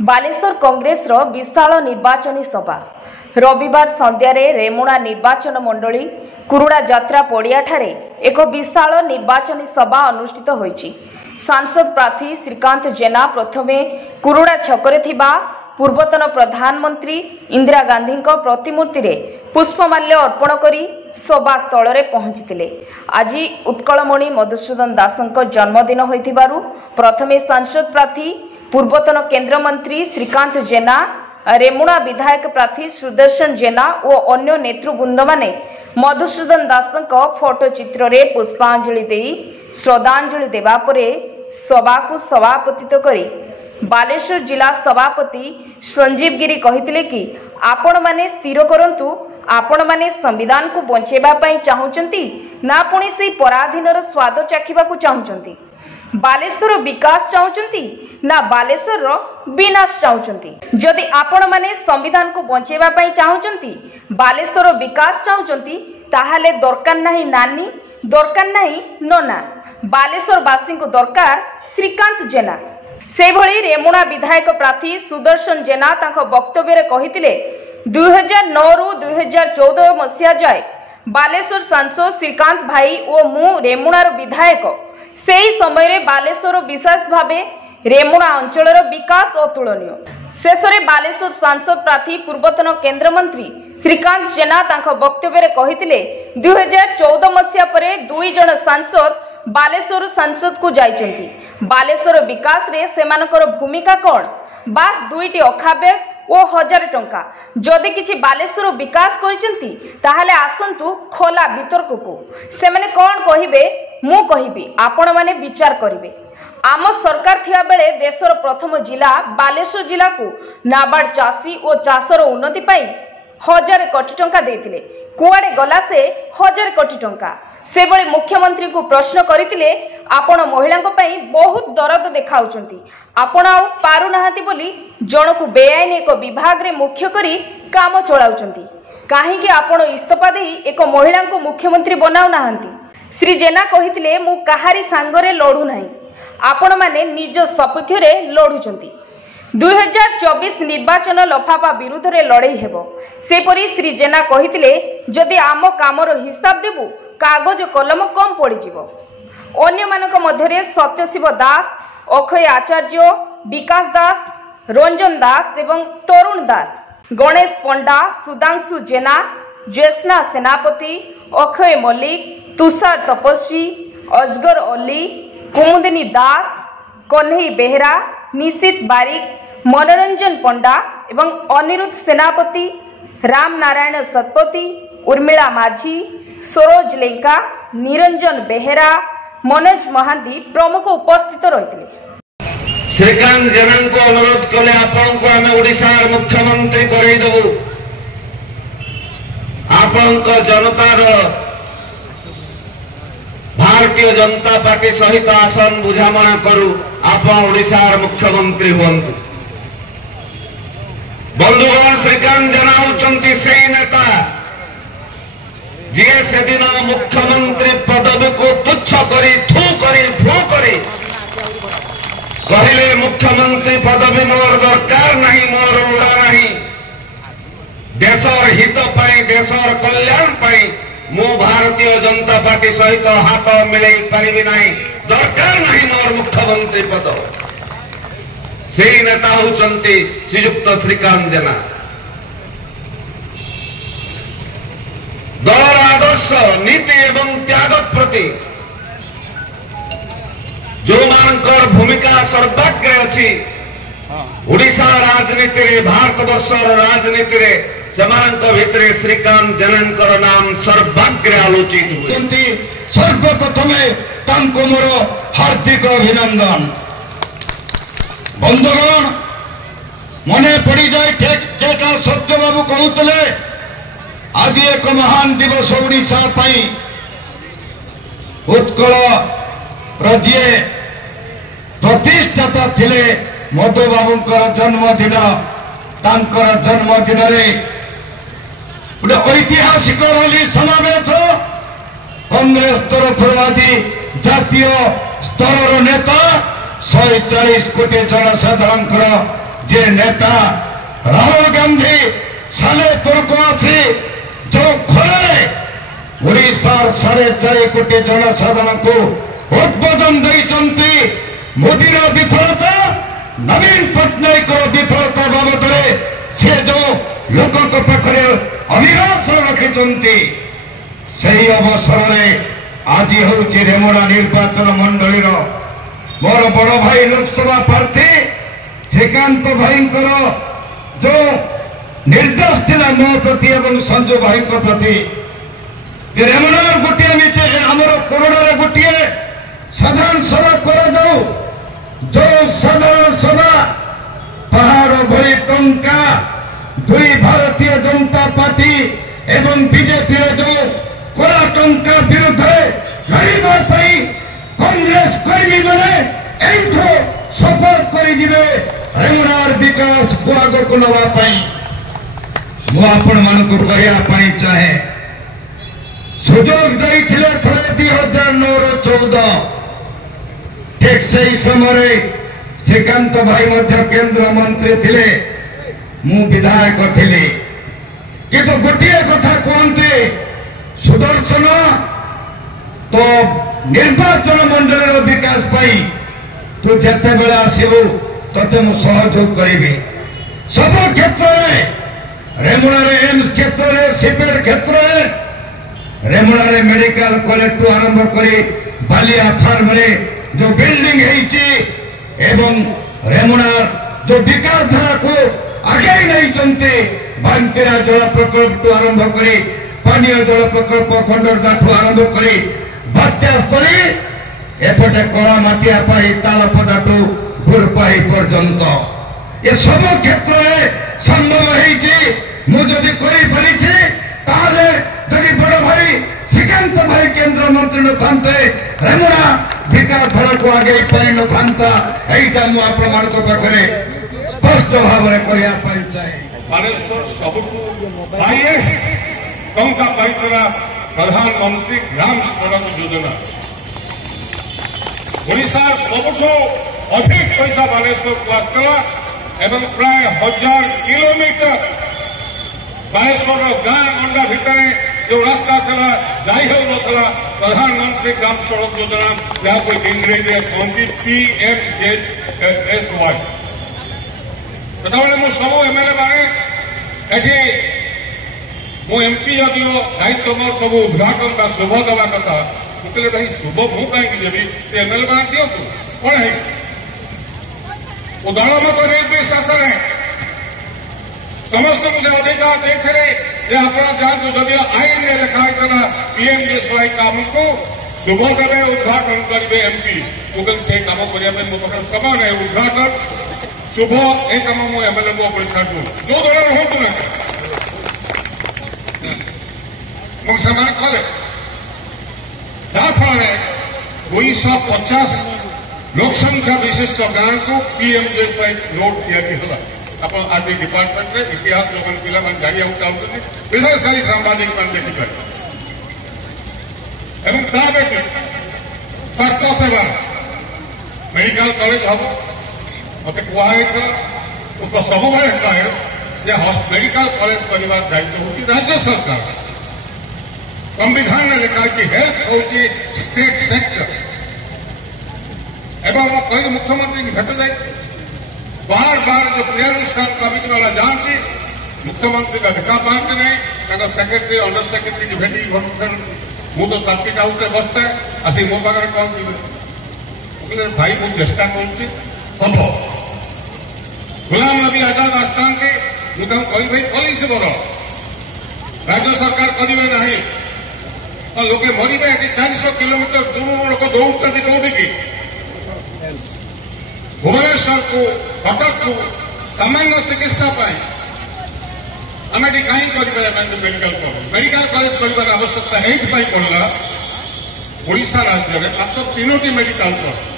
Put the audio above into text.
बालेश्वर कांग्रेस विशाल निर्वाचनी सभा रविवार संध्यार रेमुणा निर्वाचन मंडली कुरुड़ा यात्रा पड़िया ठारे एक विशाल निर्वाचनी सभा अनुष्ठित होईची। सांसद प्रार्थी श्रीकांत जेना प्रथमे कुरुड़ा छकरे थिबा पूर्वतन प्रधानमंत्री इंदिरा गांधी प्रतिमूर्ति रे पुष्पमाल्य अर्पण करी सभा स्थल रे पहुंचीतिले। आज उत्कलमणि मधुसूदन दासंक जन्मदिन होइथिबारु प्रथमे सांसद प्रार्थी पूर्वतन केंद्र मंत्री श्रीकांत जेना, रेमुणा विधायक प्रार्थी सुदर्शन जेना और अन्य नेतृवृंद माने मधुसूदन दासंक फोटो चित्र रे पुष्पांजलि देई श्रद्धांजलि देबा परे सभा को सभापतित्व करी बालेश्वर जिला सभापति संजीव गिरी कहिथिले कि आपण माने स्थिर करंतु आपण माने संविधान को बंचेबा पई चाहुचंती ना पुणी से पराधीनर स्वाद चाखिबा को चाहुचंती। बालेश्वर विकास चाहुचंती ना बालेश्वर विनाश चाहुचंती। जदि आपण माने संविधान को बंचेबा पई चाहुचंती बालेश्वर विकास चाहुचंती ताहाले दरकार नाही नानी दरकार नाही नना बालेश्वर वासी को दरकार श्रीकांत जेना। से भली रेमुणा विधायक प्रार्थी सुदर्शन जेना तांको वक्तव्य कहिथिले 2009 रु 2014 मसिया जाए बालेश्वर सांसद श्रीकांत भाई और मु रेमुणार विधायक से समय रे बालेश्वर विशेष भावे रेमुणा अंचलर विकास अतुलनीय। शेष में बालेश्वर सांसद प्रार्थी पूर्वतन केंद्र मंत्री श्रीकांत जेना तांको वक्तव्य कहिथिले 2014 मसिया परे दुई जन सांसद बालेश्वर सांसद को जाइछंती। बालेश्वर विकास रे सेमानकर भूमिका कौन बास दुईटी अखाबे ओ 1000 टंका जदि किछि बालेश्वर विकास करिसेंती ताहाले आसंतु खोला वितर्क को सेमाने कौन कहिबे मु कहिबी आपण माने विचार करिवे। आम सरकार थिया बेले देशर प्रथम जिला बालेश्वर जिला को नाबार्ड चाषी और चाषर उन्नति पाई 1000 कोटी टंका देथिले। कुआडे गला से 1000 कोटी टंका से बळे मुख्यमंत्री को प्रश्न करथिले आपण महिला बहुत दरद देखाउचंती आपण आ पारु नाहांती बोली जण को बेआईन एक विभाग रे मुख्य करी काम चलाउचंती काहे कि आपण इस्तफा देई एक महिला को मुख्यमंत्री बनाउ नाहांती। श्री जेना कहिथिले मु काहारी सांगरे लढु नाही आपण माने निज सपक्ष रे लढुचंती। 2024 निर्वाचन लफाफा विरुद्ध रे लड़ाई हेबो सेपरी श्री जेना कहिथिले जदि आम कामर हिसाब देबु कागज कलम कम पड़ जीवो। अन्य मानक मध्यरे सत्यशिव दास, अक्षय आचार्य, विकास दास, रंजन दास एवं तरुण दास, गणेश पंडा, सुधांशु जेना, ज्योत्स्ना सेनापति, अक्षय मल्लिक, तुषार तपस्वी, अजगर अली, कुमुदिनी दास, कन्हई बेहरा, निशित बारिक, मनोरंजन पंडा एवं अनिरुद्ध सेनापति, राम नारायण सतपति, उर्मिला माझी, सरोज लेंका, निरंजन बेहेरा, मनोज महांती प्रमुख उपस्थित रही। श्रीकांत जेना को अनुरोध कले आपण को आमे ओडिशा मुख्यमंत्री करई देबु आपण को जनतार भारतीय जनता पार्टी सहित आसन बुझामणा करू आपण ओडिशा मुख्यमंत्री हुंतु। बंधुगण श्रीकांत जेना होचंती से नेता जी से दिन मुख्यमंत्री पदवी को तुच्छ करी थू करी फू करी कहले मुख्यमंत्री पदवी मोर दरकार नहीं मोर उड़ा नहीं देशर हित पाई देशर कल्याण पाई मु भारतीय जनता पार्टी सहित हाथ मिले पारिबी नहीं दरकार नहीं मोर मुख्यमंत्री पद। से नेता होचंती श्रीयुक्त श्रीकांत जेना। दलर आदर्श नीति एवं त्याग प्रति जो मानकर भूमिका सर्वाग्रे अच्छी ओडिशा राजनीति रे भारत वर्षर राजनीति रे सेमानक भितरे श्रीकांत जेनांकर नाम सर्वाग्रे आलोचित हुए। सर्वप्रथमे तांको मोर हार्दिक अभिनंदन। बंधुगण मने पड़ी जाए जेटा सत्य बाबू कहूतले आज एक महान दिवस ओडिशा पाई उत्कल जी प्रतिष्ठाता थिले मधु बाबूंकर जन्मदिन तांकर जन्मदिन रे गोटे ऐतिहासिक रैली समावेश कांग्रेस तरफ आज जातीय स्तर नेता 140 कोटी जनसाधारण जे नेता राहुल गांधी सालेपुर को आसी जो खोले ओडिशार 4.5 कोटी जनसाधारण को उद्बोधन देइचंती मोदी विफलता नवीन पट्टनायक विफलता बाबद से जो लोक पाखे अभिलाष रखिंट से अवसर में आज हूँ रेमुणा निर्वाचन मंडली मोर बड़ भाई लोकसभा प्रार्थी श्रीकांत भाई जो निर्देश थिला मो प्रति एवं संजू भाई प्रति रेमुणार गोटे मीटिंग आमर कोरोना गोटे साधारण सभा कर जो साधारण सभा पहाड़ भली टंका दुई भारतीय जनता पार्टी एवं बीजेपी जो कला टंका विरुद्ध लड़ाई कांग्रेस कर्मी मैंने सपोर्ट कर रेमुणार विकास को आग को नापी मुझे मान को कहवाई चाहे सुजोग देते थे 2009-14 ठीक से समय श्रीकांत भाई केंद्र मंत्री थे मु विधायक थी किंतु गोटे कथा कहते सुदर्शन तो निर्वाचन मंडल विकास पाई तू जिते बेले आसबू ते मु सहयोग करी सब क्षेत्र में रेमुणार एम्स क्षेत्र में सीपेट क्षेत्र में रेमुणार मेडिकल कॉलेज टू आरंभ करी बालिया फार्म जो बिल्डिंग एवं रेमुणार जो विकास धारा को आगे नहीं बांकीरा जल प्रकल्प टू आरंभ करी पानीय जल प्रकल्प खंडरदा ठू आरंभ करी बात्यास्थली एपटे कलामाटिया तालपदा टू गुरपाई पर्यंत ये सब क्षेत्र में संभव मुझे करी बड़ भाई श्रीकांत भाई केंद्र मंत्री न था रेमुणा विकास धारा को आगे पारि न था यहीटा मुझे पाखे स्पष्ट भाव में कहवाई चाहे बालेश्वर सबुठ हाईएस्ट टंका पाइला प्रधानमंत्री ग्राम सड़क योजना ओडिशार सबुठ अधिक पैसा बालेश्वर को आसला एवं प्राय 1000 किलोमीटर बालेश्वर गाँ अंडा भितर जो रास्ता था जाई हो ना प्रधानमंत्री ग्राम सड़क योजना जहाँ को इंग्रेजी कहती PMJSY सेतबे सब एमएलए मैंने मु एमपी जदिव दायित्व मोर सब उद्घाटन का शुभ देवा कथा मुझे भाई शुभ मु कहीं देवी एमएलए मैंने दिंतु कौन है दल मत निर्देश शासन है समस्त मुझे अधिकार देते आप जानते जदि आईन में लिखाई PMJSY काम को शुभ देवे उद्घाटन करेंगे एमपी मुझे से कम करने मो पाखे समय है उद्घाटन शुभ ए कम मु एमएलए को छाड़ू जो दल हूँ ना मुझे कले जहाँफल 250 लोकसंख्या विशिष्ट गाँ को PMJSY रोड या आप आरटी डिपार्टमेंट में इतिहास जो पे जाना चाहते विशेषकर सांबादिक मैंने देखिपारे स्वास्थ्य सेवा मेडिकल कॉलेज हम मत कहता सब कहे मेडिकल कॉलेज कर दायित्व हूँ राज्य सरकार संविधान में लिखाई हेल्थ हूँ स्टेट सेक्टर एवं कहली मुख्यमंत्री की भेट जाए बार बार जो क्रियानुष्ठान कमिटी वाला जानती मुख्यमंत्री का देखा पाते नहीं सेक्रेटरी अंडर सेक्रेटरी की भेटी मु तो सर्किट हाउस में बसता है आसी मो पाखे कौन थी भाई मु चेष्टा हम गुलाम नबी आजाद आस्थान के मुझे कही भाई पॉलिसी बदल राज्य सरकार करेंगे नहीं और लोके मरवे 400 किलोमीटर दूर लोक दौड़ कौटी भुवनेश्वर को कटक को सामान्य चिकित्सा आम कहीं मेडिकल कॉलेज कर आवश्यकता ये पड़ा ओडिशा राज्य में मात्र 3टी मेडिकल कॉलेज